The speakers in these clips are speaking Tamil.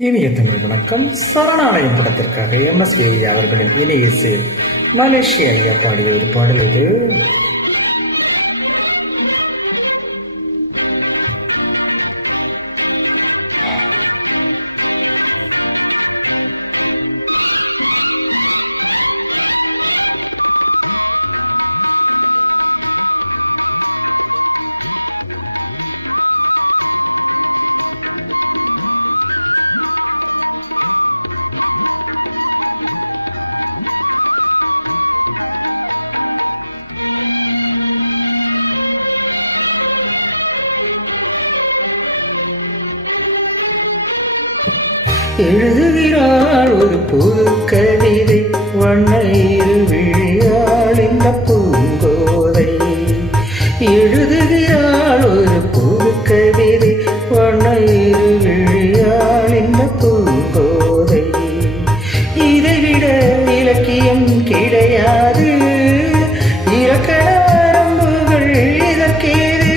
இனிய தமிழ் வணக்கம். சரணாலயம் படத்திற்காக எம்எஸ் வேதியா அவர்களின் இணைய இசை மலேசியா பாடிய ஒரு பாடல். எழுதுகிறாள் ஒரு புது கவிதை, வண்ணயிறு விழியாள் இந்த பூங்கோதை. எழுதுகிறாள் ஒரு புது கவிதை, வண்ணயிறு விழியாள் இந்த பூங்கோதை. இதைவிட இலக்கியம் கிடையாது, இலக்கண வரம்புகள் இதற்கேது.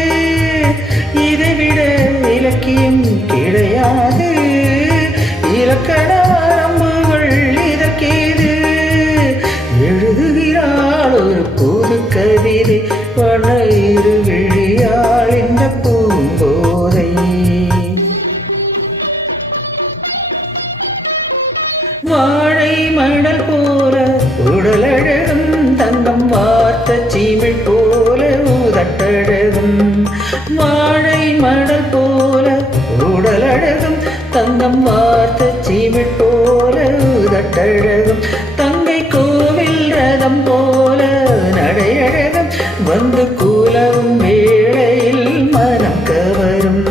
இதைவிட இலக்கியம் கிடையாது, இலக்கண வரம்புகள் இதற்கேது. எழுதுகிறாள் ஒரு புது கவிதை, வண்ணயிறு விழியாள் இந்த பூங்கோதை. வாழை மணல் போல உடலழகும், தங்கம் வார்த்த சீமிழ் போல உதட்டழகும். வாழை மணல் போல உடலழகும், தங்கம் வார்த்த சீமிழ் போல உதட்டழகும். தங்கை கோவில் ரதம் போல நடையழகும், வந்து கூலவும் வேளையில் மனம் கவரும்.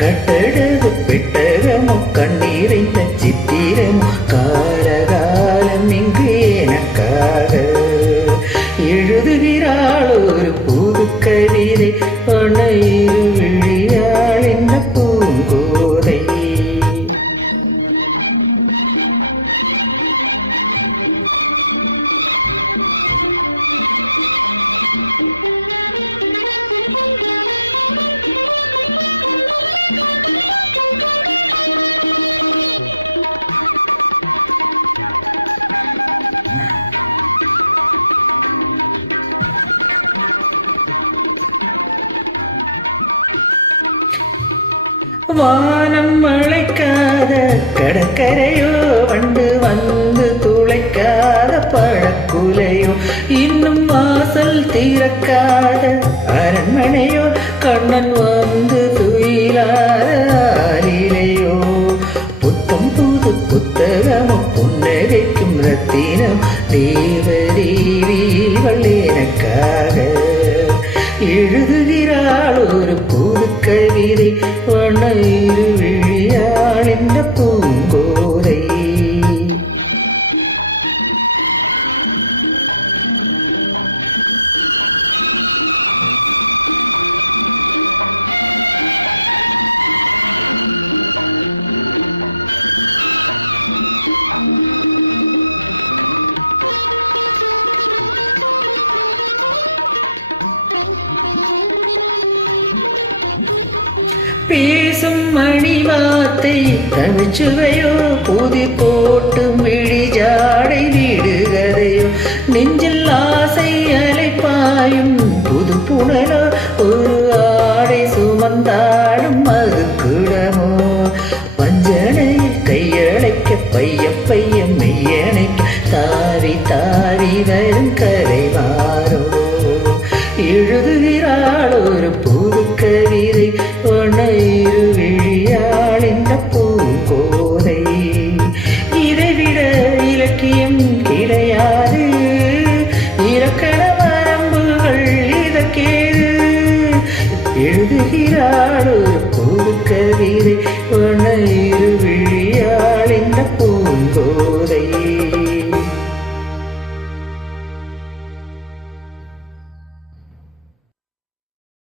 கட்டழகு பெட்டகமும் கண்ணீரைந்த சித்திரமும் காலகாலம் இங்கு எனக்காக. எழுதுகிறாள் ஒரு புது கவிதை, வண்ணயிறு விழியாள் இந்த பூங்கோதை. வானம் அழைக்காத கடற்கரையோ, வண்டு வந்து துளைக்காத பழக்குலையோ, இன்னும் வாசல் திறக்காத அரண்மனையோ, கண்ணன் வந்து துயிலாத ஆலிலையோ. புத்தம் புது புத்தகமும் புன்னகைக்கும் ரத்தினம் தேவதேவிகள் எனக்காக. எழுதுகிறாள் ஒரு புது கவிதை, வண்ணயிறு விழியாள் இந்த பூங்கோதை. பேசும் மணி வார்த்தை தமிழ்ச்சுவையோ, புதி போ